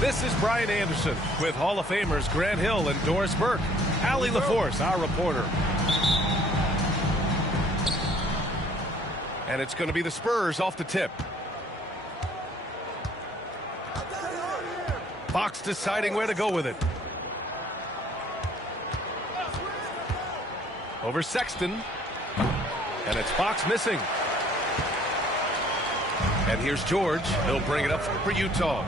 This is Brian Anderson with Hall of Famers Grant Hill and Doris Burke. Allie LaForce, our reporter. And it's going to be the Spurs off the tip. Fox deciding where to go with it. Over Sexton. And it's Fox missing. And here's George. He'll bring it up for Utah.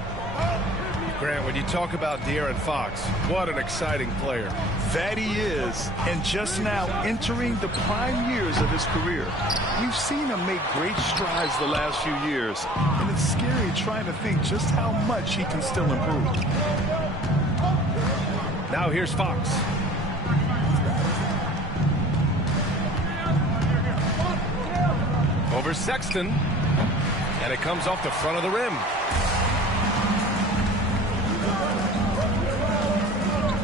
Grant, when you talk about De'Aaron Fox, what an exciting player. That he is, and just now entering the prime years of his career. We've seen him make great strides the last few years, and it's scary trying to think just how much he can still improve. Now here's Fox. Over Sexton, and it comes off the front of the rim.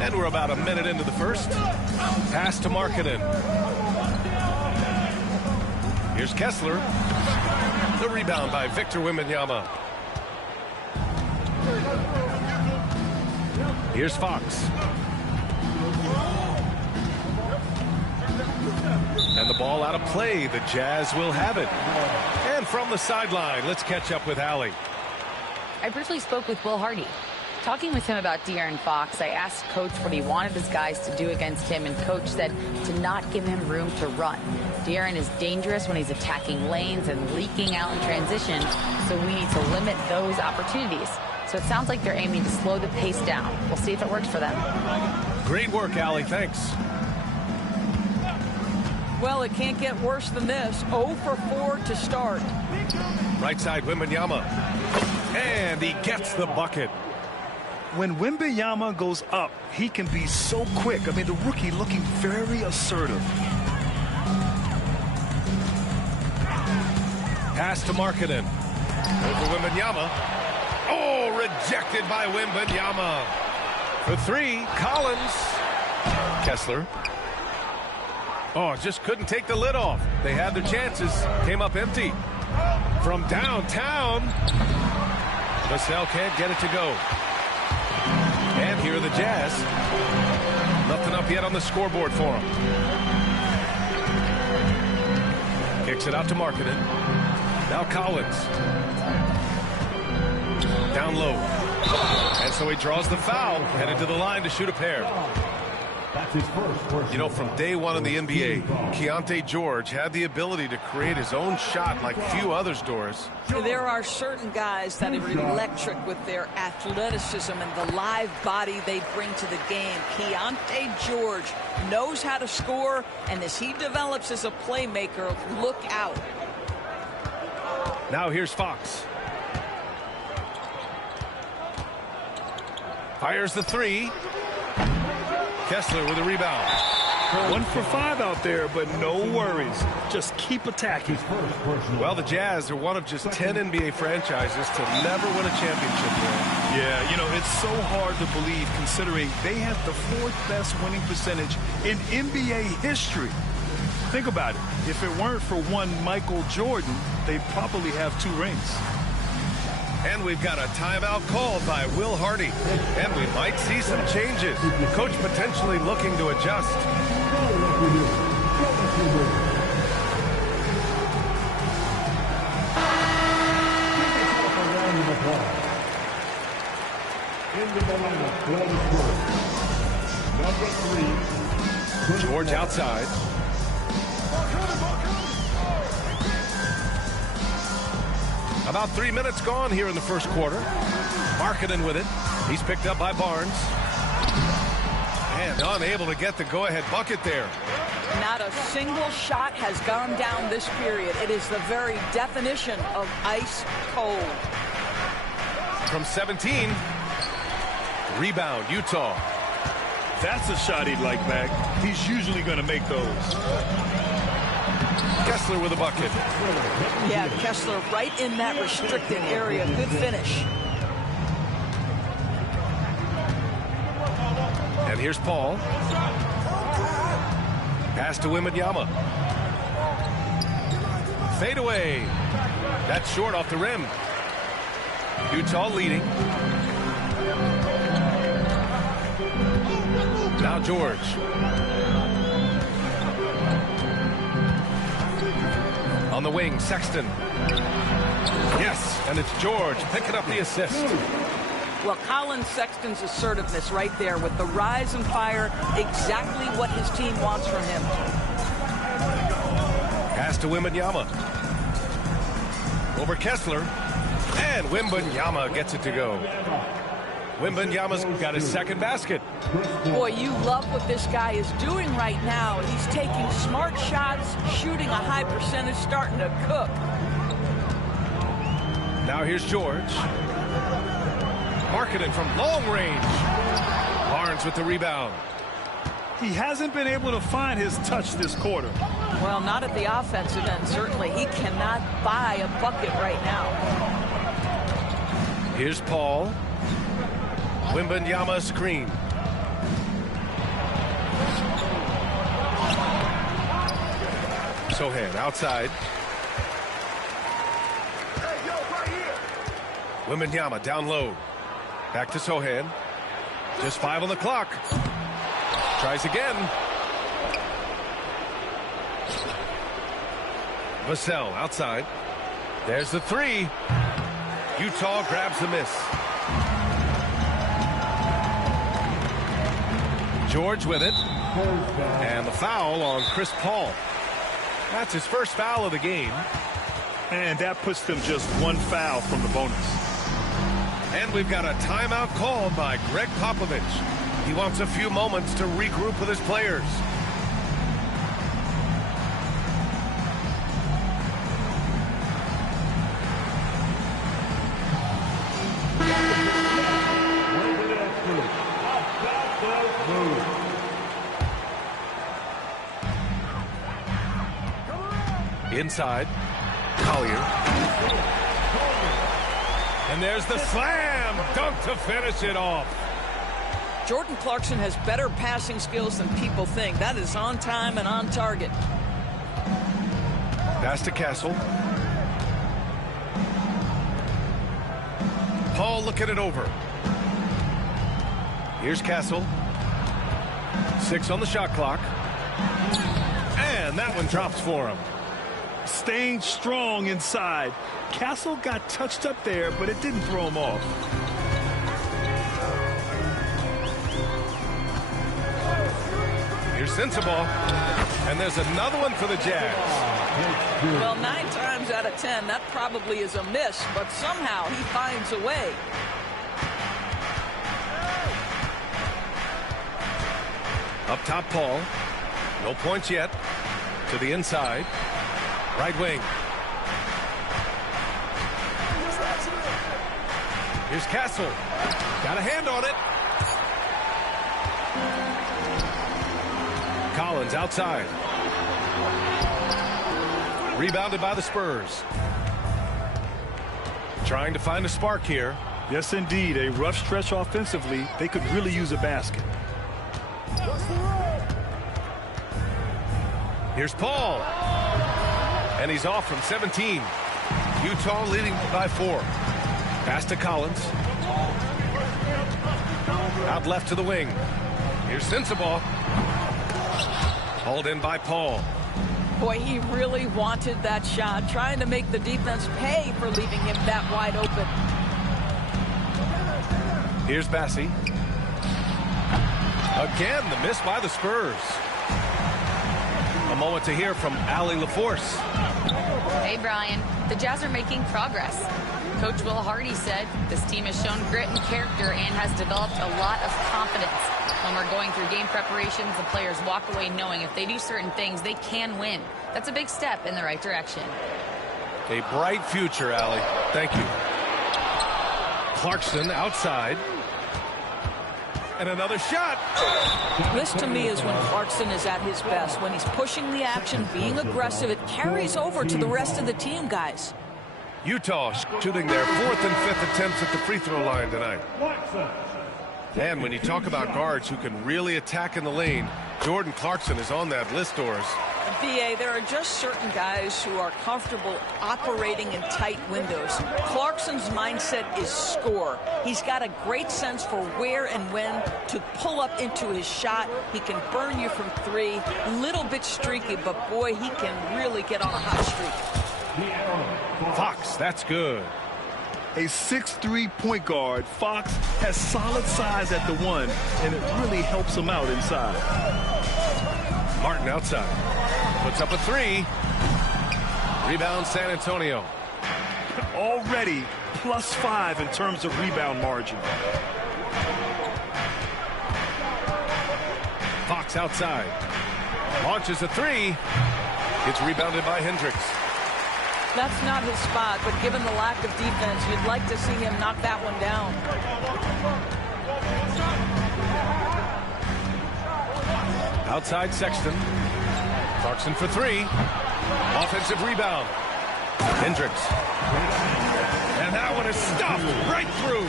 And we're about a minute into the first. Pass to Markkanen. Here's Kessler. The rebound by Victor Wembanyama. Here's Fox. And the ball out of play. The Jazz will have it. And from the sideline, let's catch up with Allie. I briefly spoke with Will Hardy. Talking with him about De'Aaron Fox, I asked Coach what he wanted his guys to do against him, and Coach said to not give him room to run. De'Aaron is dangerous when he's attacking lanes and leaking out in transition, so we need to limit those opportunities. So it sounds like they're aiming to slow the pace down. We'll see if it works for them. Great work, Allie. Thanks. Well, it can't get worse than this. 0 for 4 to start. Right side, Wembanyama. And he gets the bucket. When Wembanyama goes up, he can be so quick. I mean, the rookie looking very assertive. Pass to Markkanen. Over Wembanyama. Oh, rejected by Wembanyama. For three, Collins. Kessler. Oh, just couldn't take the lid off. They had their chances. Came up empty. From downtown. Vassell can't get it to go. And here are the Jazz. Nothing up yet on the scoreboard for them. Kicks it out to Markkanen. Now Collins. Down low. And so he draws the foul. Headed to the line to shoot a pair. You know, from day one in the NBA, Keontae George had the ability to create his own shot like few others, Doris. There are certain guys that are electric with their athleticism and the live body they bring to the game. Keontae George knows how to score, and as he develops as a playmaker, look out. Now here's Fox. Fires the three. Kessler with a rebound. 1 for 5 out there, but no worries. Just keep attacking. Well, the Jazz are one of just 10 NBA franchises to never win a championship game. Yeah, you know, it's so hard to believe considering they have the 4th best winning percentage in NBA history. Think about it. If it weren't for one Michael Jordan, they'd probably have 2 rings. And we've got a timeout called by Will Hardy. And we might see some changes. Coach potentially looking to adjust. George outside. About 3 minutes gone here in the first quarter. Markkanen with it. He's picked up by Barnes. And unable to get the go-ahead bucket there. Not a single shot has gone down this period. It is the very definition of ice cold. From 17. Rebound, Utah. That's a shot he'd like back. He's usually going to make those. Kessler with a bucket. Yeah, Kessler right in that restricted area. Good finish. And here's Paul. Pass to Wembanyama. Fade away. That's short off the rim. Utah leading. Now George. On the wing, Sexton. Yes, and it's George picking up the assist. Well, Colin Sexton's assertiveness right there with the rise and fire, exactly what his team wants from him. Pass to Wembanyama. Over Kessler. And Wembanyama gets it to go. Wembanyama's got his second basket. Boy, you love what this guy is doing right now. He's taking smart shots, shooting a high percentage, starting to cook. Now here's George. Markkanen from long range. Barnes with the rebound. He hasn't been able to find his touch this quarter. Well, not at the offensive end. Certainly, he cannot buy a bucket right now. Here's Paul. Wembanyama screen. Sohan outside. Wembanyama down low. Back to Sohan. Just 5 on the clock. Tries again. Vassell outside. There's the 3. Utah grabs the miss. George with it. And the foul on Chris Paul. That's his first foul of the game. And that puts them just 1 foul from the bonus. And we've got a timeout called by Greg Popovich. He wants a few moments to regroup with his players. Inside, Collier. And there's the slam dunk to finish it off. Jordan Clarkson has better passing skills than people think. That is on time and on target. Pass to Castle. Paul looking it over. Here's Castle. 6 on the shot clock. And that one drops for him. Staying strong inside. Castle got touched up there, but it didn't throw him off. Here's Sensabaugh. And there's another one for the Jazz. Well, 9 times out of 10, that probably is a miss, but somehow he finds a way. Up top, Paul. No points yet. To the inside. Right wing. Here's Castle. Got a hand on it. Collins outside. Rebounded by the Spurs. Trying to find a spark here. Yes, indeed. A rough stretch offensively. They could really use a basket. Here's Paul. And he's off from 17. Utah leading by 4. Pass to Collins. Out left to the wing. Here's Sensabaugh. Hauled in by Paul. Boy, he really wanted that shot, trying to make the defense pay for leaving him that wide open. Here's Bassey. Again, the miss by the Spurs. A moment to hear from Allie LaForce. Hey, Brian. The Jazz are making progress. Coach Will Hardy said this team has shown grit and character and has developed a lot of confidence. When we're going through game preparations, the players walk away knowing if they do certain things, they can win. That's a big step in the right direction. A bright future, Allie. Thank you. Clarkson outside. And another shot. This to me is when Clarkson is at his best. When he's pushing the action, being aggressive, it carries over to the rest of the team, guys. Utah shooting their 4th and 5th attempts at the free throw line tonight. And when you talk about guards who can really attack in the lane, Jordan Clarkson is on that list, Doris. BA, there are just certain guys who are comfortable operating in tight windows. Clarkson's mindset is score. He's got a great sense for where and when to pull up into his shot. He can burn you from 3. Little bit streaky, but boy, he can really get on a hot streak. Fox, that's good. A 6'3" point guard, Fox has solid size at the 1, and it really helps him out inside. Martin outside. Puts up a 3. Rebound San Antonio. Already +5 in terms of rebound margin. Fox outside. Launches a 3. It's rebounded by Hendricks. That's not his spot, but given the lack of defense, you'd like to see him knock that one down. Outside Sexton. Clarkson for 3. Offensive rebound. Hendricks. And that one is stuffed right through.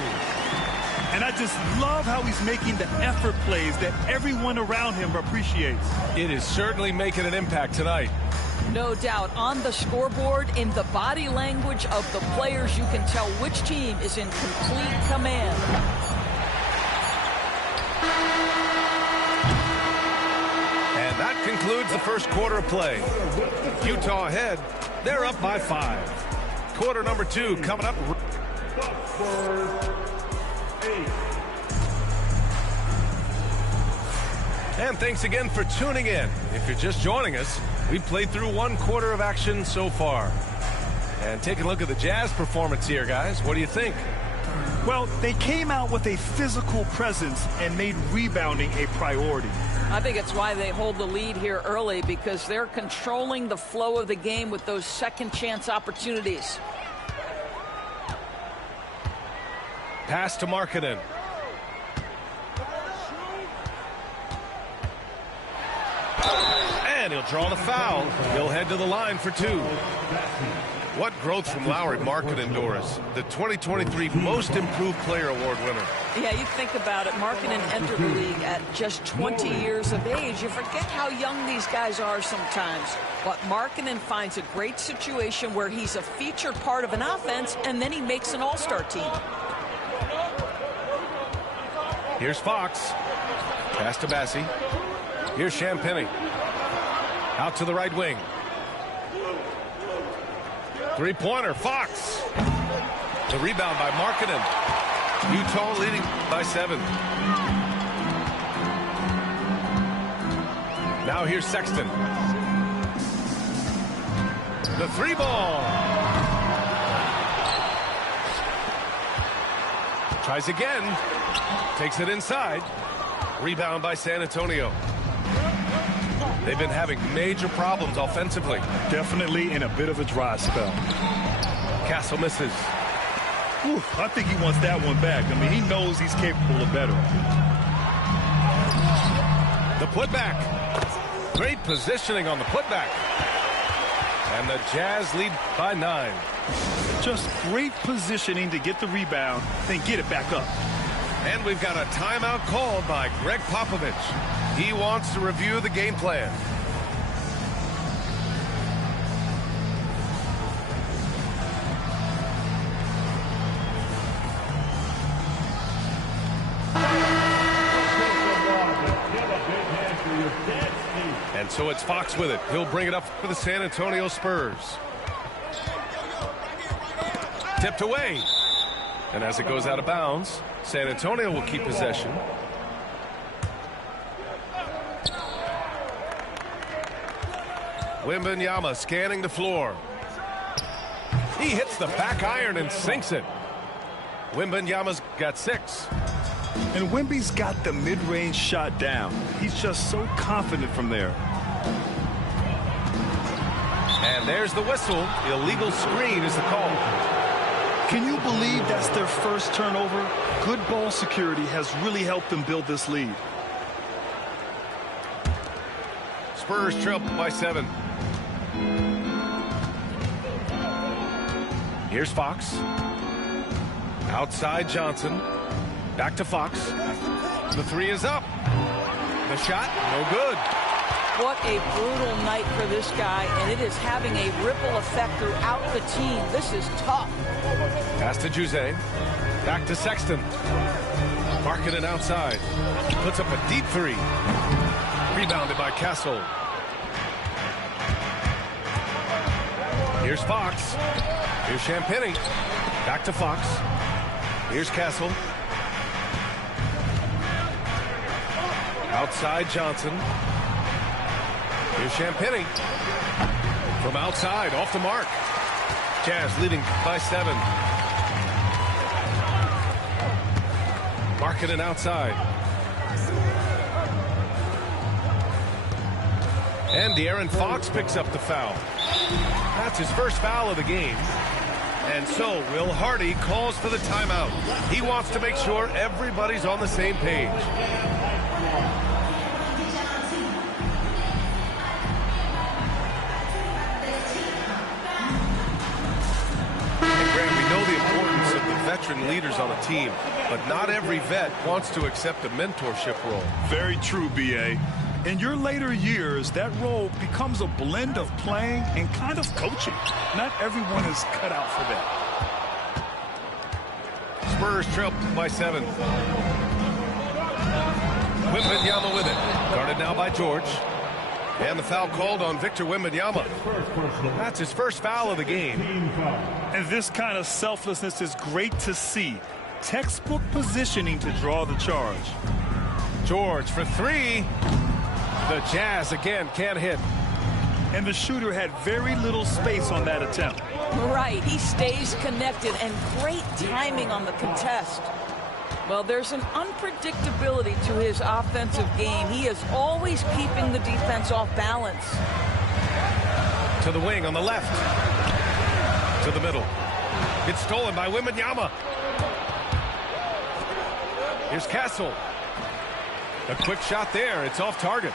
And I just love how he's making the effort plays that everyone around him appreciates. It is certainly making an impact tonight. No doubt. On the scoreboard, in the body language of the players, you can tell which team is in complete command. And that concludes the first quarter of play. Utah ahead. They're up by 5. Quarter number 2 coming up. And thanks again for tuning in. If you're just joining us, we've played through 1 quarter of action so far. And take a look at the Jazz performance here, guys. What do you think? Well, they came out with a physical presence and made rebounding a priority. I think it's why they hold the lead here early, because they're controlling the flow of the game with those second chance opportunities. Pass to Markkanen. And he'll draw the foul. He'll head to the line for 2. What growth from Lauri Markkanen, Doris, the 2023 Most Improved Player Award winner. Yeah, you think about it. Markkanen entered the league at just 20 years of age. You forget how young these guys are sometimes. But Markkanen finds a great situation where he's a featured part of an offense, and then he makes an all-star team. Here's Fox. Pass to Bassie. Here's Champagnie. Out to the right wing. 3-pointer, Fox. The rebound by Markkanen. Utah leading by 7. Now here's Sexton. The 3-ball. Tries again. Takes it inside. Rebound by San Antonio. They've been having major problems offensively. Definitely in a bit of a dry spell. Castle misses. Whew, I think he wants that one back. I mean, he knows he's capable of better. The putback. Great positioning on the putback. And the Jazz lead by 9. Just great positioning to get the rebound, then get it back up. And we've got a timeout called by Greg Popovich. He wants to review the game plan. And so it's Fox with it. He'll bring it up for the San Antonio Spurs. Tipped away. And as it goes out of bounds, San Antonio will keep possession. Wembanyama scanning the floor. He hits the back iron and sinks it. Wembanyama's got 6. And Wemby's got the mid-range shot down. He's just so confident from there. And there's the whistle. Illegal screen is the call. Can you believe that's their first turnover? Good ball security has really helped them build this lead. Spurs trail by 7. Here's Fox. Outside Johnson. Back to Fox. The 3 is up. The shot, no good. What a brutal night for this guy, and it is having a ripple effect throughout the team. This is tough. Pass to Jose. Back to Sexton. Marking it outside. Puts up a deep 3. Rebounded by Castle. Here's Fox. Here's Champagnie. Back to Fox. Here's Castle. Outside Johnson. Here's Champagnie. From outside, off the mark. Jazz leading by 7. Marking it outside. And De'Aaron Fox picks up the foul. That's his first foul of the game. And so Will Hardy calls for the timeout. He wants to make sure everybody's on the same page. Veteran leaders on a team, but not every vet wants to accept a mentorship role. Very true, B.A. In your later years, that role becomes a blend of playing and kind of coaching. Not everyone is cut out for that. Spurs trail by 7. Wembanyama with it. Guarded now by George. And the foul called on Victor Wembanyama. That's his first foul of the game. And this kind of selflessness is great to see. Textbook positioning to draw the charge. George for 3. The Jazz again can't hit. And the shooter had very little space on that attempt. Right, he stays connected, and great timing on the contest. Well, there's an unpredictability to his offensive game. He is always keeping the defense off balance. To the wing on the left. To the middle. It's stolen by Wembanyama. Here's Castle. A quick shot there. It's off target.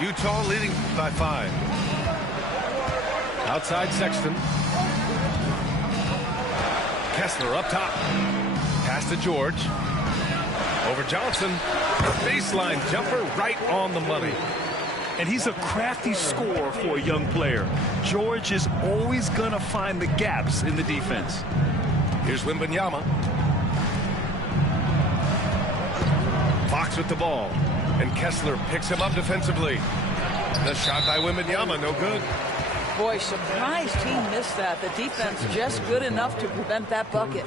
Utah leading by 5. Outside Sexton. Kessler up top. Pass to George. Over Johnson. Baseline jumper right on the money. And he's a crafty scorer for a young player. George is always going to find the gaps in the defense. Here's Wembanyama. Fox with the ball. And Kessler picks him up defensively. The shot by Wembanyama, no good. Boy, surprised he missed that. The defense just good enough to prevent that bucket.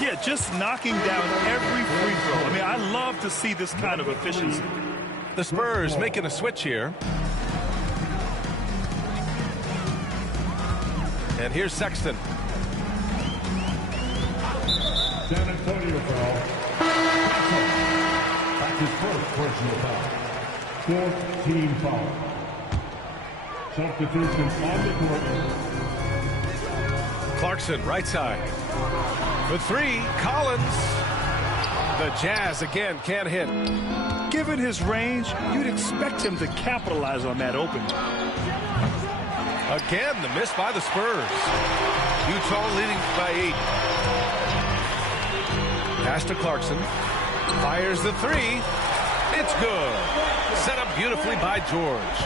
Yeah, just knocking down every free throw. I mean, I love to see this kind of efficiency. The Spurs making a switch here. And here's Sexton. San Antonio foul. That's his first personal foul. 4th team foul. Substitution on the court. Clarkson, right side. For 3, Collins. The Jazz again can't hit. Given his range, you'd expect him to capitalize on that opening. Again, the miss by the Spurs. Utah leading by 8. Pass to Clarkson. Fires the 3. It's good. Set up beautifully by George.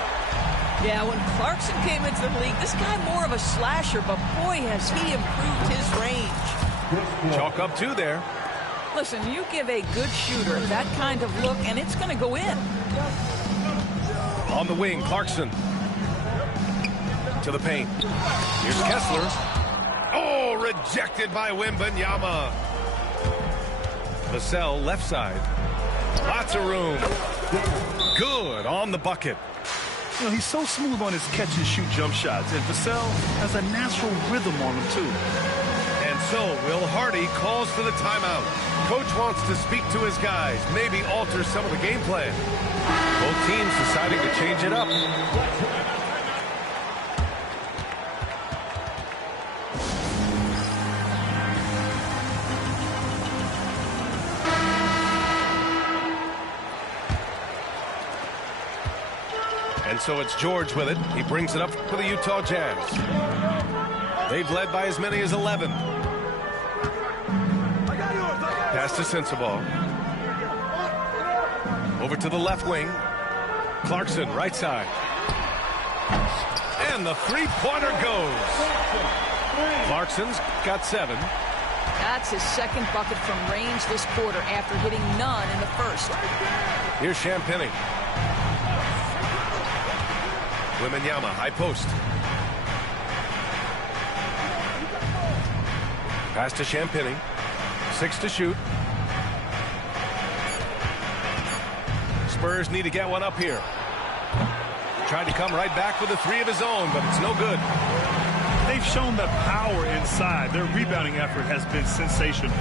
Yeah, when Clarkson came into the league, this guy more of a slasher, but boy, has he improved his range. Chalk up 2 there. Listen, you give a good shooter that kind of look, and it's going to go in. On the wing, Clarkson. To the paint. Here's Kessler. Oh, rejected by Wembanyama. Vassell, left side. Lots of room. Good on the bucket. You know, he's so smooth on his catch-and-shoot jump shots, and Vassell has a natural rhythm on him, too. And so Will Hardy calls for the timeout. Coach wants to speak to his guys, maybe alter some of the game plan. Both teams deciding to change it up. And so it's George with it. He brings it up for the Utah Jazz. They've led by as many as 11. Pass to Sensabaugh. Over to the left wing. Clarkson, right side. And the three-pointer goes. Clarkson's got 7. That's his second bucket from range this quarter after hitting none in the first. Here's Champagnie. Wembanyama, high post. Pass to Champagnie. 6 to shoot. Spurs need to get one up here. Tried to come right back with a 3 of his own, but it's no good. They've shown the power inside. Their rebounding effort has been sensational.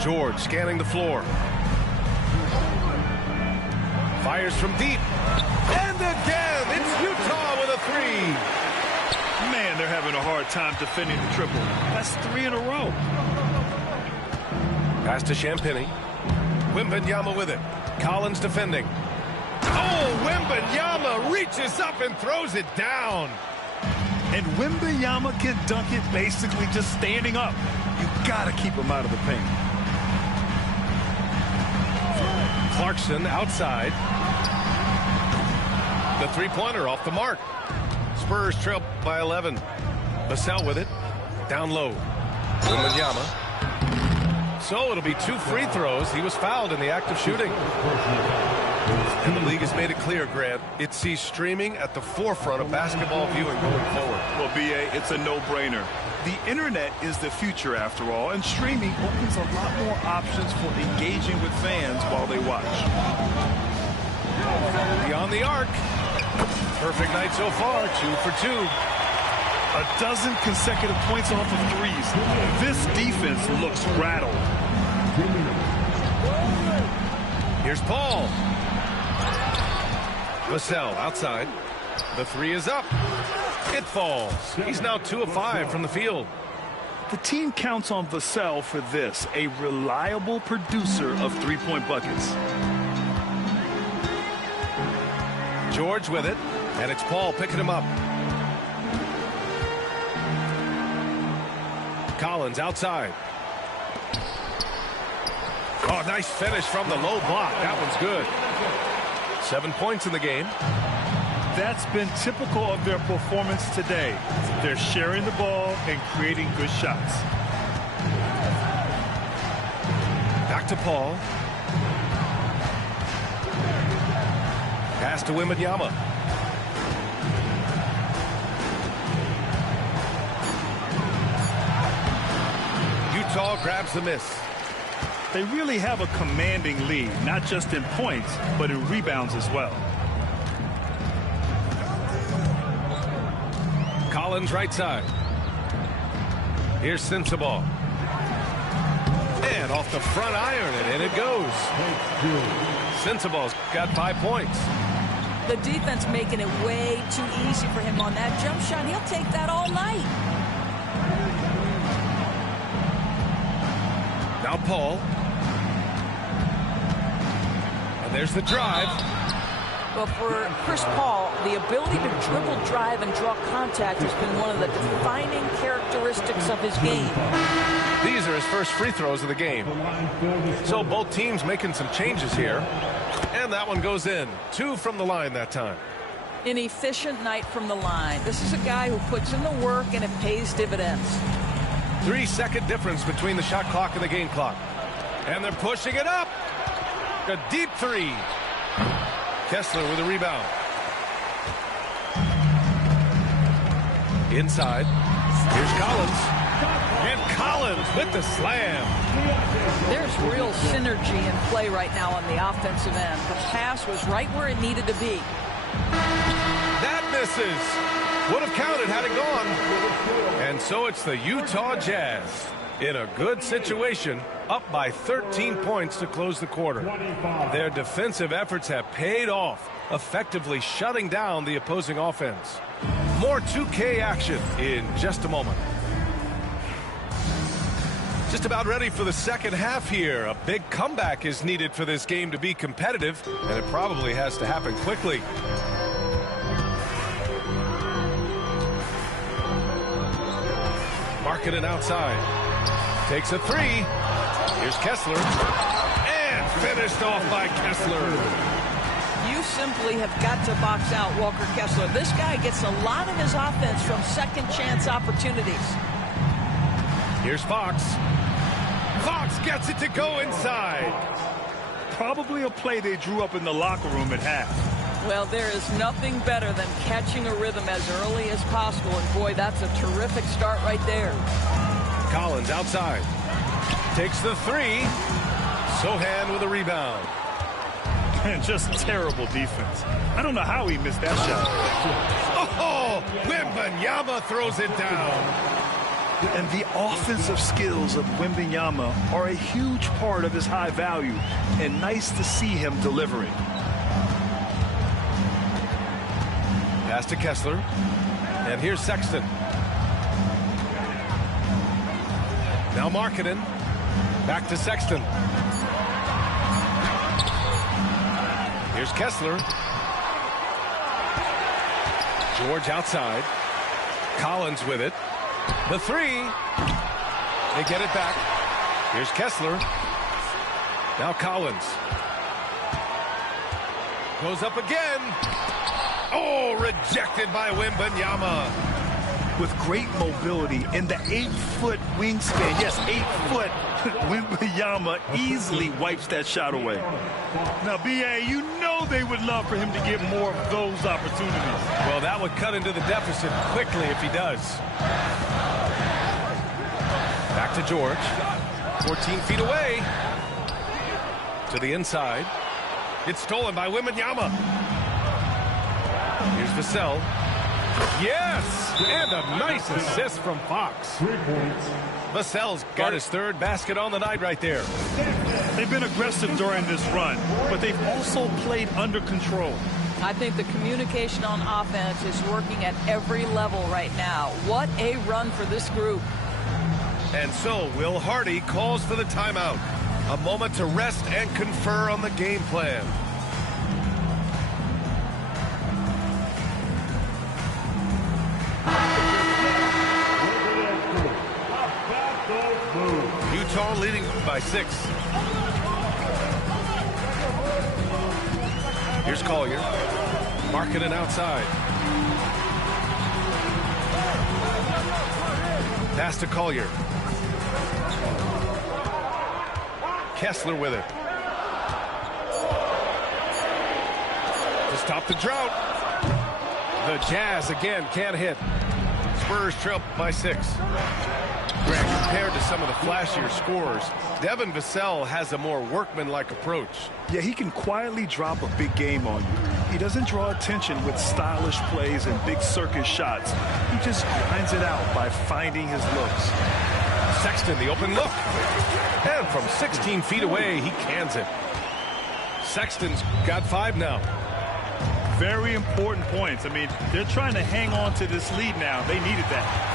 George scanning the floor. Fires from deep. And again, it's Utah with a 3. Man, they're having a hard time defending the triple. That's 3 in a row. Pass to Champagnie. Wembanyama with it. Collins defending. Oh, Wembanyama reaches up and throws it down. And Wembanyama can dunk it basically just standing up. You got to keep him out of the paint. Clarkson outside. The three-pointer off the mark. Spurs trail by 11. Vassell with it. Down low. Wembanyama. So it'll be 2 free throws. He was fouled in the act of shooting. And the league has made it clear, Grant, it sees streaming at the forefront of basketball viewing going forward. Well, B.A., it's a no-brainer. The internet is the future, after all, and streaming opens a lot more options for engaging with fans while they watch. Beyond the arc. Perfect night so far, 2 for 2. A dozen consecutive points off of threes. This defense looks rattled. Here's Paul. Vassell outside. The 3 is up. It falls. He's now 2 of 5 from the field. The team counts on Vassell for this, a reliable producer of three-point buckets. George with it, and it's Paul picking him up. Collins outside. Oh, nice finish from the low block. That one's good. 7 points in the game. That's been typical of their performance today. They're sharing the ball and creating good shots. Back to Paul. Pass to Wembanyama. Utah grabs the miss. They really have a commanding lead, not just in points, but in rebounds as well. Collins right side. Here's Sensabaugh. And off the front iron, and in it goes. Sensabaugh's got 5 points. The defense making it way too easy for him on that jump shot. He'll take that all night. Now Paul. And there's the drive. Well, for Chris Paul, the ability to dribble, drive, and draw contact has been one of the defining characteristics of his game. These are his first free throws of the game. So both teams making some changes here. And that one goes in. 2 from the line that time. An efficient night from the line. This is a guy who puts in the work, and it pays dividends. 3-second difference between the shot clock and the game clock. And they're pushing it up. A deep 3. Kessler with a rebound. Inside. Here's Collins. And Collins Collins with the slam. There's real synergy in play right now on the offensive end. The pass was right where it needed to be. That misses. Would have counted had it gone. And so it's the Utah Jazz in a good situation, up by 13 points to close the quarter. Their defensive efforts have paid off, effectively shutting down the opposing offense. More 2K action in just a moment. Just about ready for the second half here. A big comeback is needed for this game to be competitive, and it probably has to happen quickly. Markkanen outside. Takes a three. Here's Kessler. And finished off by Kessler. You simply have got to box out Walker Kessler. This guy gets a lot of his offense from second chance opportunities. Here's Fox. Fox gets it to go inside. Probably a play they drew up in the locker room at half. Well, there is nothing better than catching a rhythm as early as possible. And, boy, that's a terrific start right there. Collins outside. Takes the three. Sohan with a rebound. And just terrible defense. I don't know how he missed that shot. Oh, Wembanyama throws it down. And the offensive skills of Wembanyama are a huge part of his high value. And nice to see him delivering. Pass to Kessler. And here's Sexton. Now Markkanen. Back to Sexton. Here's Kessler. George outside. Collins with it. The three. They get it back. Here's Kessler. Now Collins. Goes up again. Oh, rejected by Wembanyama. With great mobility in the 8-foot wingspan. Yes, 8 foot. Wembanyama easily wipes that shot away. Now, B.A., you know they would love for him to get more of those opportunities. Well, that would cut into the deficit quickly if he does. Back to George. 14 feet away. To the inside. It's stolen by Wembanyama. Here's Vassell. Yes! And a nice assist from Fox. 3 points. Vassell's got his third basket on the night right there. They've been aggressive during this run, but they've also played under control. I think the communication on offense is working at every level right now. What a run for this group. And so Will Hardy calls for the timeout. A moment to rest and confer on the game plan. Utah leading by 6. Here's Collier. Markkanen outside. Pass to Collier. Kessler with it. To stop the drought. The Jazz again can't hit. Spurs trail by 6. Grant, compared to some of the flashier scores, Devin Vassell has a more workmanlike approach. Yeah, he can quietly drop a big game on you. He doesn't draw attention with stylish plays and big circus shots. He just grinds it out by finding his looks. Sexton, the open look. And from 16 feet away, he cans it. Sexton's got 5 now. Very important points. I mean, they're trying to hang on to this lead now. They needed that.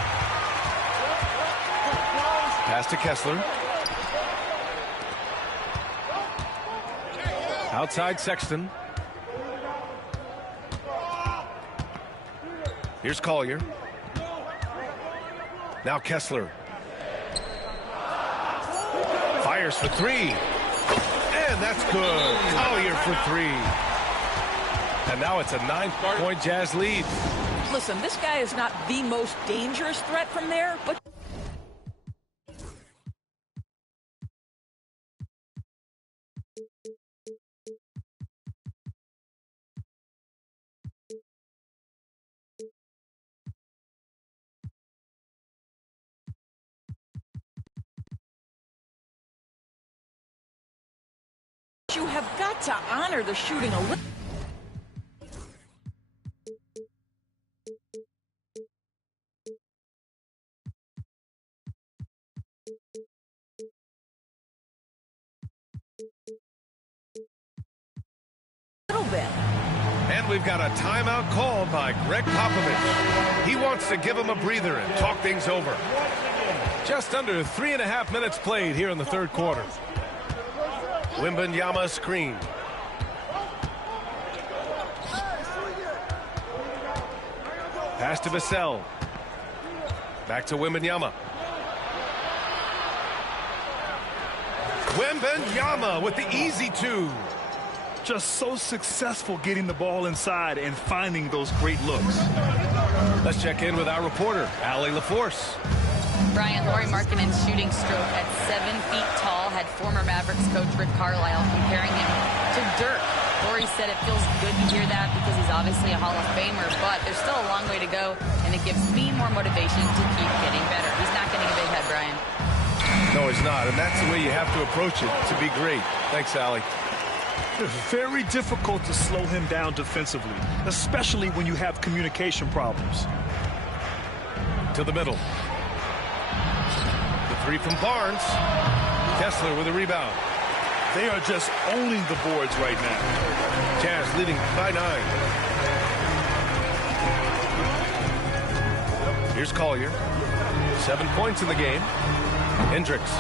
Pass to Kessler. Outside Sexton. Here's Collier. Now Kessler. Fires for 3. And that's good. Collier for 3. And now it's a 9-point Jazz lead. Listen, this guy is not the most dangerous threat from there, but You have got to honor the shooting a little. Bit. And we've got a timeout called by Greg Popovich. He wants to give him a breather and talk things over. Just under 3.5 minutes played here in the third quarter. Wembanyama screen. Pass to Vassell. Back to Wembanyama. Wembanyama with the easy two. Just so successful getting the ball inside and finding those great looks. Let's check in with our reporter, Allie LaForce. Brian, Lauri Markkanen's shooting stroke at 7 feet tall had former Mavericks coach Rick Carlisle comparing him to dirt. Lauri said it feels good to hear that because he's obviously a Hall of Famer, but there's still a long way to go, and it gives me more motivation to keep getting better. He's not getting a big head, Brian. No, he's not, and that's the way you have to approach it to be great. Thanks, Allie. It's very difficult to slow him down defensively, especially when you have communication problems. To the middle. The three from Barnes. Kessler with a rebound. They are just owning the boards right now. Jazz leading by 9. Here's Collier. 7 points in the game. Hendricks.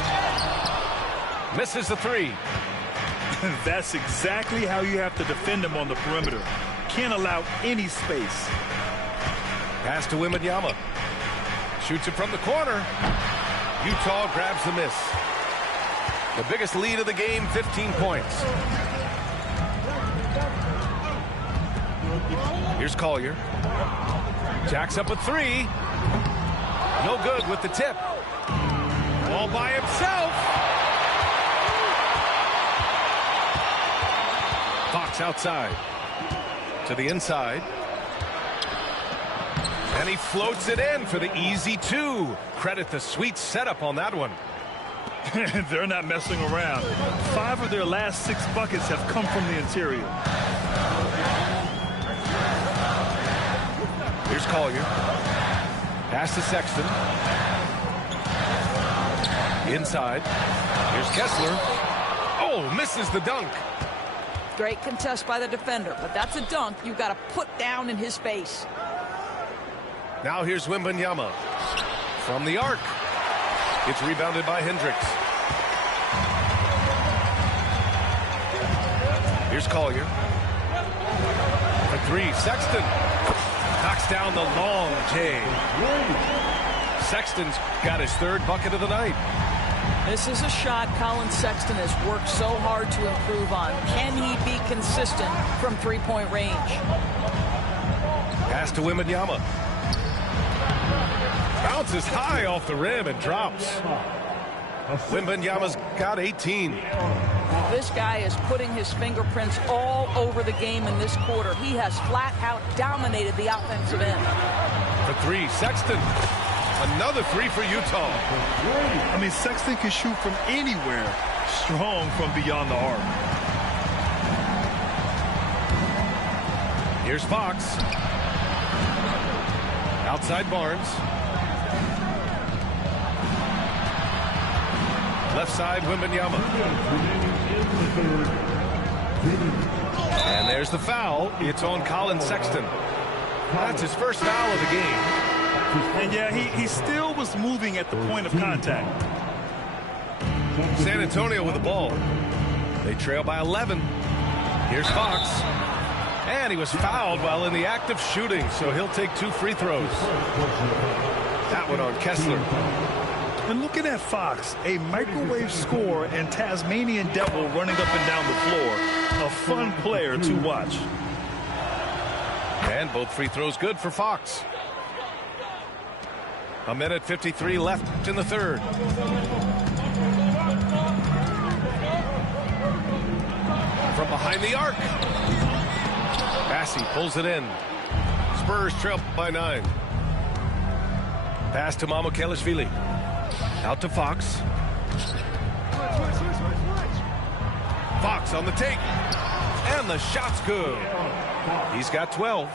Misses the three. That's exactly how you have to defend him on the perimeter. Can't allow any space. Pass to Wembanyama. Shoots it from the corner. Utah grabs the miss. The biggest lead of the game, 15 points. Here's Collier. Jacks up a three. No good with the tip. All by himself. Fox outside. To the inside. And he floats it in for the easy two. Credit the sweet setup on that one. They're not messing around. 5 of their last 6 buckets have come from the interior. Here's Collier. Pass to Sexton. Inside. Here's Kessler. Oh, misses the dunk. Great contest by the defender, but that's a dunk you've got to put down in his face. Now here's Wembanyama. From the arc. It's rebounded by Hendricks. Here's Collier. For three, Sexton. Knocks down the long J. Sexton's got his 3rd bucket of the night. This is a shot Colin Sexton has worked so hard to improve on. Can he be consistent from 3-point range? Pass to Wembanyama. Bounces high off the rim and drops. Wembanyama's got 18. This guy is putting his fingerprints all over the game in this quarter. He has flat out dominated the offensive end. For three, Sexton. Another three for Utah. I mean, Sexton can shoot from anywhere. Strong from beyond the arc. Here's Fox. Outside Barnes. Left side, Wembanyama. And there's the foul. It's on Colin Sexton. That's his first foul of the game. And yeah, he still was moving at the point of contact. San Antonio with the ball. They trail by 11. Here's Fox. And he was fouled while in the act of shooting, so he'll take 2 free throws. That one on Kessler. And looking at Fox, a microwave scorer and Tasmanian devil running up and down the floor. A fun player to watch. And both free throws good for Fox. 1:53 left in the third. From behind the arc. Bassey pulls it in. Spurs trail by 9. Pass to Mamukelashvili. Out to Fox. Fox on the take. And the shot's good. He's got 12.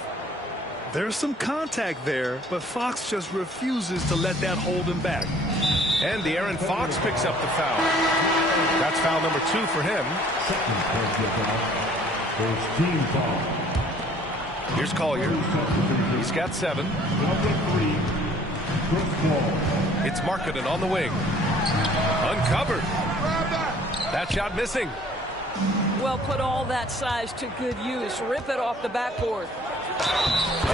There's some contact there, but Fox just refuses to let that hold him back. And De'Aaron Fox picks up the foul. That's foul number 2 for him. Second personal foul. First team foul. Here's Collier. He's got 7. Number 3, Chris Paul. It's Markkanen on the wing. Uncovered. That shot missing. Well, put all that size to good use. Rip it off the backboard.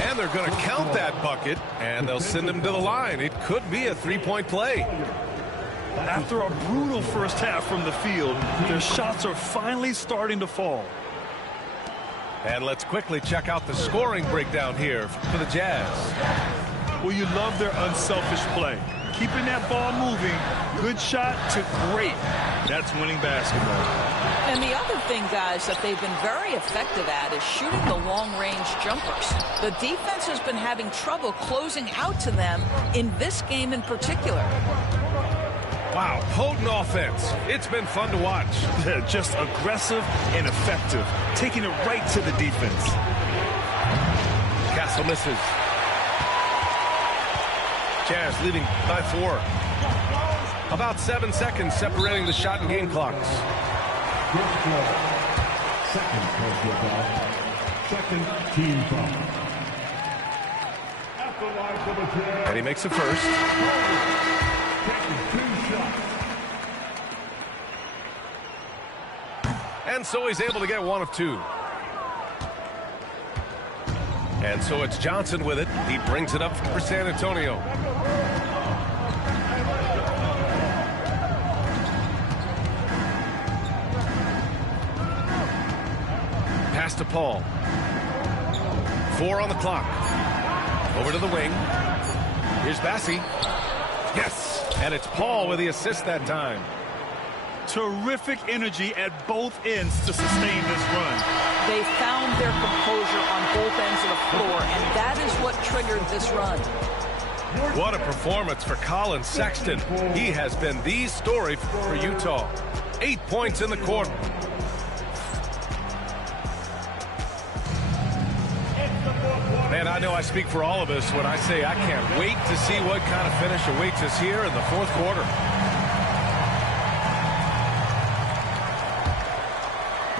And they're going to count that bucket, and they'll send him to the line. It could be a 3-point play. After a brutal first half from the field, their shots are finally starting to fall. And let's quickly check out the scoring breakdown here for the Jazz. Well, you love their unselfish play. Keeping that ball moving, good shot to great. That's winning basketball. And the other thing, guys, that they've been very effective at is shooting the long-range jumpers. The defense has been having trouble closing out to them in this game in particular. Wow, potent offense. It's been fun to watch. They're just aggressive and effective, taking it right to the defense. Castle misses. Jazz leading by 4. About 7 seconds separating the shot and game clocks. Chris Paul. Second personal foul. Second team foul. At the line for the Jazz. And he makes the first. Taking 2 shots. And so he's able to get 1 of 2. And so it's Johnson with it. He brings it up for San Antonio. Pass to Paul. 4 on the clock. Over to the wing. Here's Bassey. Yes, and it's Paul with the assist that time. Terrific energy at both ends to sustain this run. They found their composure on both ends of the floor, and that is what triggered this run. What a performance for Colin Sexton. He has been the story for Utah. 8 points in the quarter. Man, I know I speak for all of us when I say I can't wait to see what kind of finish awaits us here in the 4th quarter.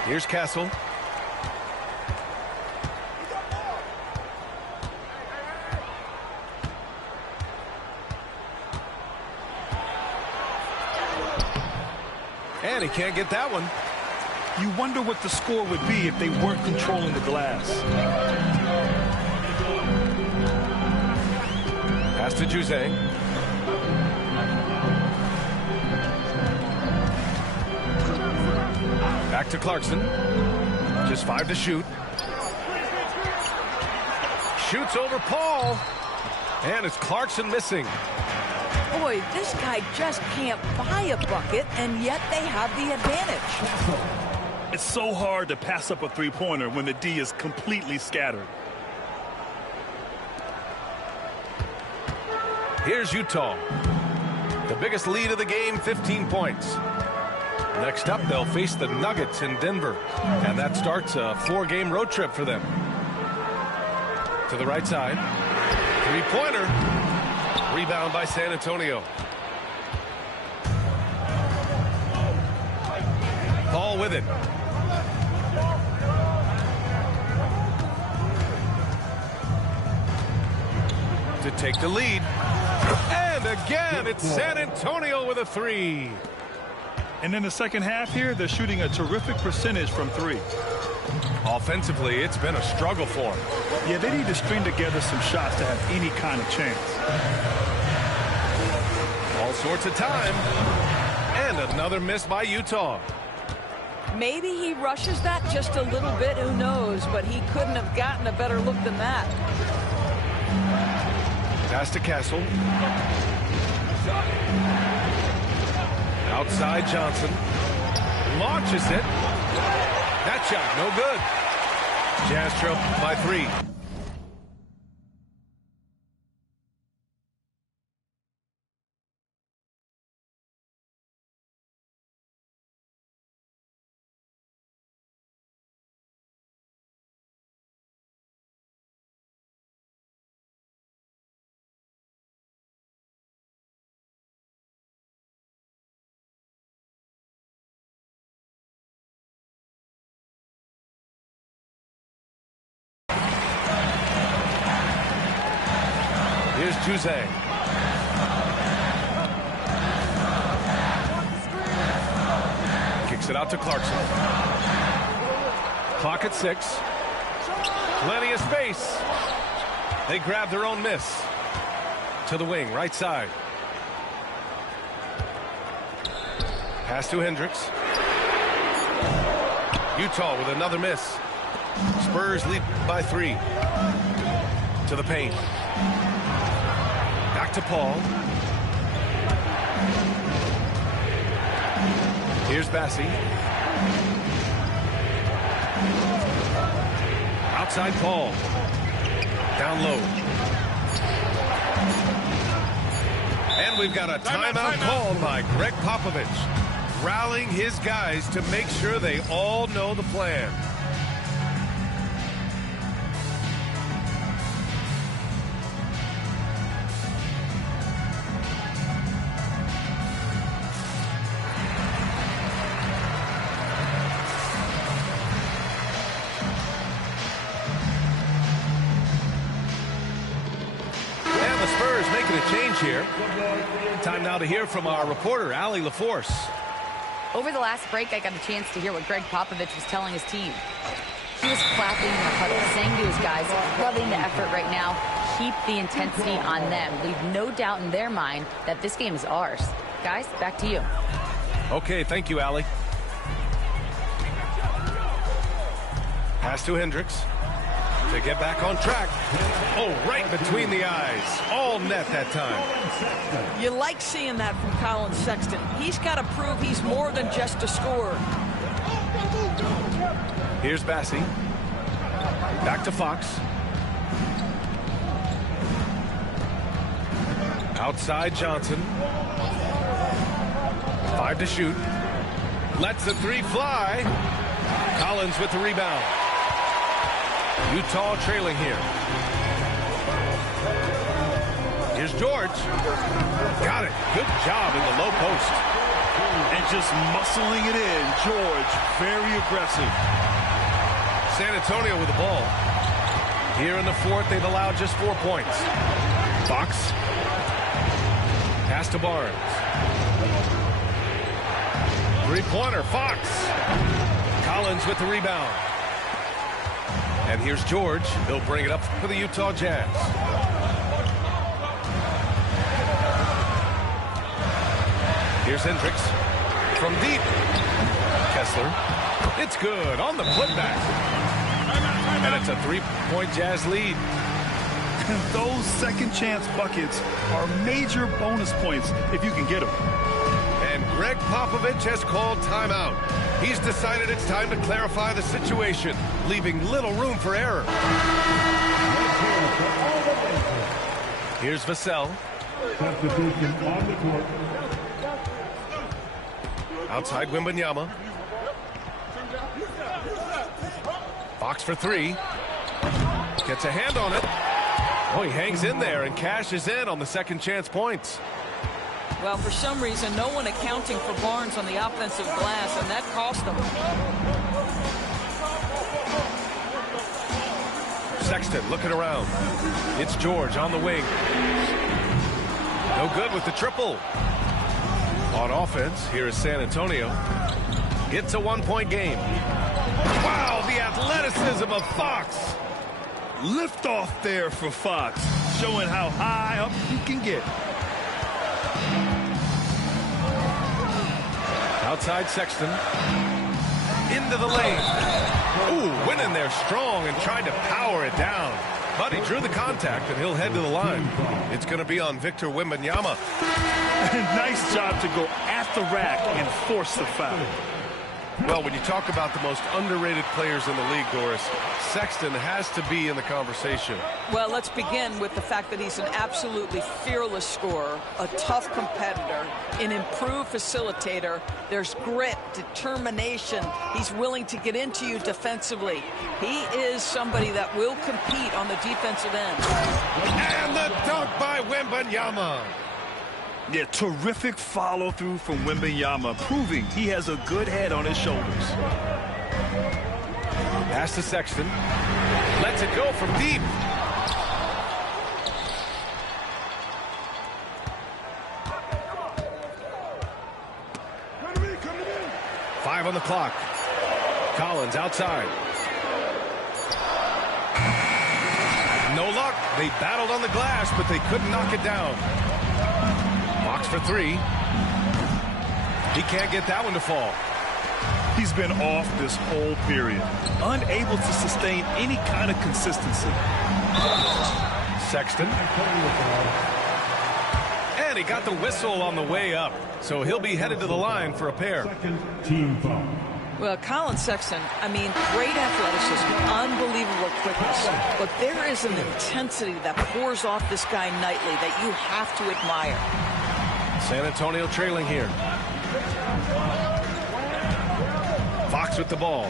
Here's Castle. And he can't get that one. You wonder what the score would be if they weren't controlling the glass. Pass to Juzang. Back to Clarkson. Just 5 to shoot. Shoots over Paul. And it's Clarkson missing. Boy, this guy just can't buy a bucket, and yet they have the advantage. It's so hard to pass up a three-pointer when the D is completely scattered. Here's Utah. The biggest lead of the game, 15 points. Next up, they'll face the Nuggets in Denver. And that starts a 4-game road trip for them. To the right side. 3-pointer. Rebound by San Antonio. Paul with it. To take the lead. And again, it's San Antonio with a 3. And in the second half here, they're shooting a terrific percentage from 3. Offensively, it's been a struggle for them. Yeah, they need to string together some shots to have any kind of chance. All sorts of time. And another miss by Utah. Maybe he rushes that just a little bit, who knows, but he couldn't have gotten a better look than that. Pass to Castle. Outside Johnson. Launches it. That shot, no good. Jazz trail by 3. Juzang. Kicks it out to Clarkson. Clock at 6. Plenty of space. They grab their own miss. To the wing, right side. Pass to Hendricks. Utah with another miss. Spurs lead by 3. To the paint. Back to Paul. Here's Bassi. Outside Paul. Down low. And we've got a timeout called by Greg Popovich, rallying his guys to make sure they all know the plan. Making a change here. Time now to hear from our reporter, Allie LaForce. Over the last break, I got a chance to hear what Greg Popovich was telling his team. He was clapping in the huddle, saying to his guys, loving the effort right now. Keep the intensity on them. Leave no doubt in their mind that this game is ours. Guys, back to you. Okay, thank you, Allie. Pass to Hendricks. To get back on track. Oh, right between the eyes. All net that time. You like seeing that from Colin Sexton. He's got to prove he's more than just a scorer. Here's Bassi. Back to Fox. Outside Johnson. 5 to shoot. Lets the 3 fly. Collins with the rebound. Utah trailing here. Here's George. Got it. Good job in the low post. And just muscling it in. George, very aggressive. San Antonio with the ball. Here in the 4th, they've allowed just 4 points. Fox. Pass to Barnes. 3-pointer, Fox. Collins with the rebound. And here's George. He'll bring it up for the Utah Jazz. Here's Hendricks. From deep. Kessler. It's good on the putback. And it's a 3-point Jazz lead. Those second chance buckets are major bonus points if you can get them. And Greg Popovich has called timeout. He's decided it's time to clarify the situation, leaving little room for error. Here's Vassell. Substitution on the court. Outside Wembanyama. Fox for 3. Gets a hand on it. Oh, he hangs in there and cashes in on the second chance points. Well, for some reason, no one accounting for Barnes on the offensive glass, and that cost them. Sexton looking around. It's George on the wing. No good with the triple. On offense, here is San Antonio. It's a 1-point game. Wow, the athleticism of Fox. Lift off there for Fox, showing how high up he can get. Outside Sexton. Into the lane. Ooh, went in there strong and tried to power it down. But he drew the contact, and he'll head to the line. It's going to be on Victor Wembanyama. Nice job to go at the rack and force the foul. Well, when you talk about the most underrated players in the league, Doris, Sexton has to be in the conversation. Well, let's begin with the fact that he's an absolutely fearless scorer, a tough competitor, an improved facilitator. There's grit, determination. He's willing to get into you defensively. He is somebody that will compete on the defensive end. And the dunk by Wembanyama. Yeah, terrific follow-through from Wembanyama, proving he has a good head on his shoulders. Pass to Sexton. Lets it go from deep. 5 on the clock. Collins outside. No luck. They battled on the glass, but they couldn't knock it down. Fox for 3. He can't get that one to fall. He's been off this whole period, unable to sustain any kind of consistency. Sexton. And he got the whistle on the way up, so he'll be headed to the line for a pair. Team foul. Well, Colin Sexton, I mean, great athleticism, unbelievable quickness, but there is an intensity that pours off this guy nightly that you have to admire. San Antonio trailing here. Fox with the ball.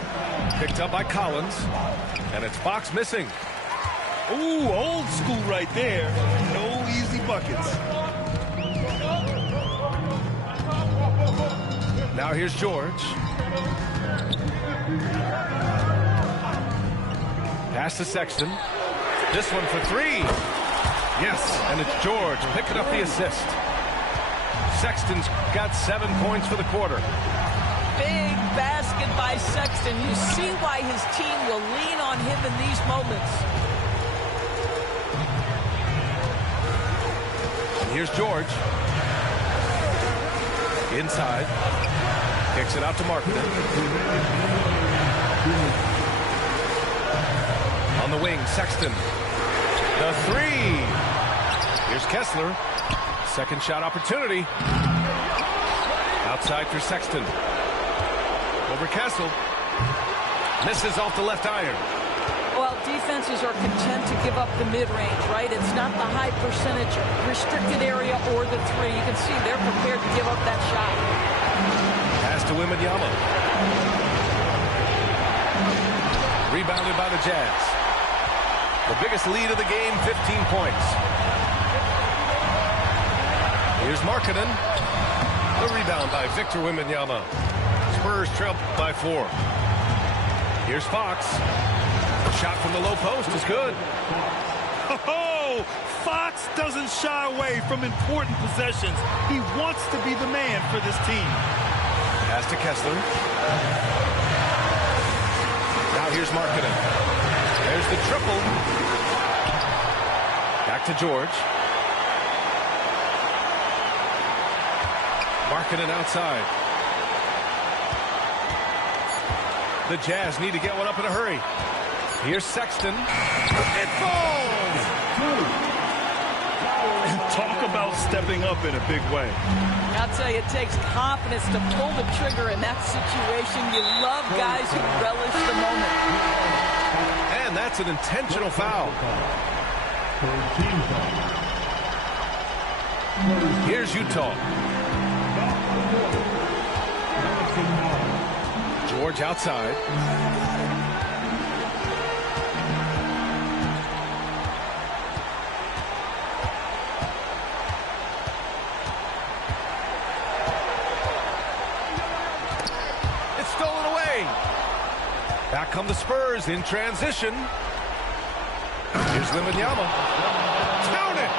Picked up by Collins. And it's Fox missing. Ooh, old school right there. No easy buckets. Now here's George. Pass to Sexton. This one for 3. Yes, and it's George picking up the assist. Sexton's got 7 points for the quarter. Big basket by Sexton. You see why his team will lean on him in these moments. And here's George. Inside. Kicks it out to Markkanen. On the wing, Sexton. The 3. Here's Kessler. Second shot opportunity. Outside for Sexton. Over Kessel. Misses off the left iron. Well, defenses are content to give up the mid-range, right? It's not the high percentage restricted area or the 3. You can see they're prepared to give up that shot. Pass to Wembanyama. Rebounded by the Jazz. The biggest lead of the game, 15 points. Here's Markkanen. The rebound by Victor Wembanyama. Spurs trail by 4. Here's Fox. The shot from the low post is good. Oh, Fox doesn't shy away from important possessions. He wants to be the man for this team. Pass to Kessler. Now here's Markkanen. There's the triple. Back to George. Markkanen outside. The Jazz need to get one up in a hurry. Here's Sexton. It falls! And talk about stepping up in a big way. I'll tell you, it takes confidence to pull the trigger in that situation. You love guys who relish the moment. And that's an intentional foul. Here's Utah. George outside. It's stolen away. Back come the Spurs in transition. Here's Wembanyama. Count it.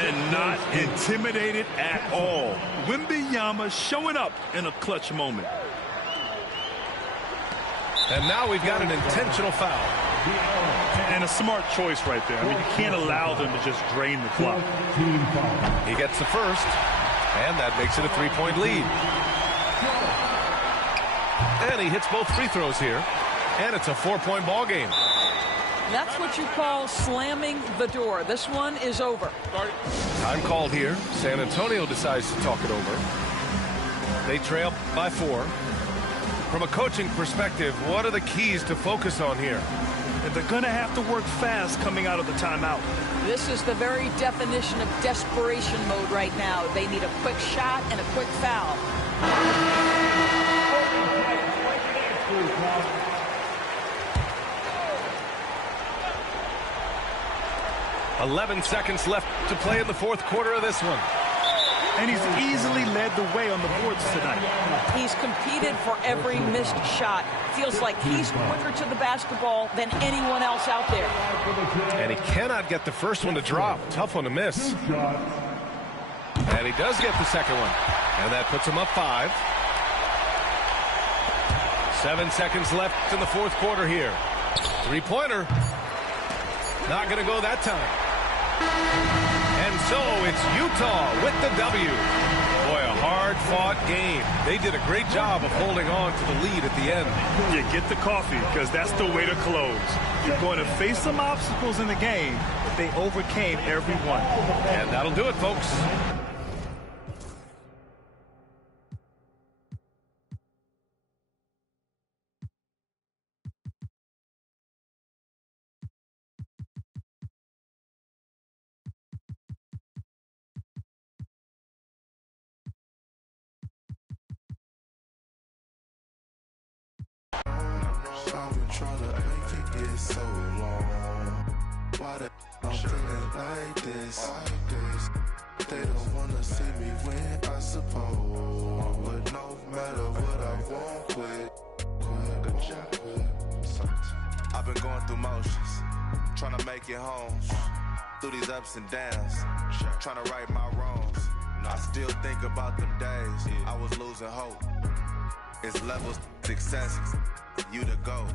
And not intimidated at all. Wembanyama showing up in a clutch moment. And now we've got an intentional foul. And a smart choice right there. I mean, you can't allow them to just drain the clock. He gets the first, and that makes it a 3-point lead. And he hits both free throws here, and it's a 4-point ball game. That's what you call slamming the door. This one is over. Time called here. San Antonio decides to talk it over. They trail by 4. From a coaching perspective, what are the keys to focus on here? And they're going to have to work fast coming out of the timeout. This is the very definition of desperation mode right now. They need a quick shot and a quick foul. 11 seconds left to play in the fourth quarter of this one. And he's easily led the way on the boards tonight. He's competed for every missed shot. Feels like he's quicker to the basketball than anyone else out there. And he cannot get the first one to drop. Tough one to miss. And he does get the second one. And that puts him up 5. 7 seconds left in the fourth quarter here. Three-pointer. Not going to go that time. And so it's Utah with the W. Boy, a hard-fought game. They did a great job of holding on to the lead at the end. You get the coffee, because that's the way to close. You're going to face some obstacles in the game, but they overcame every one. And that'll do it, folks. I've been trying to make it get so long. Why the I'm feeling like this? They don't wanna see me win, I suppose. But no matter what, I won't quit. I've been going through motions, trying to make it home. Through these ups and downs, trying to right my wrongs. I still think about them days I was losing hope. It's levels, success, you the GOAT.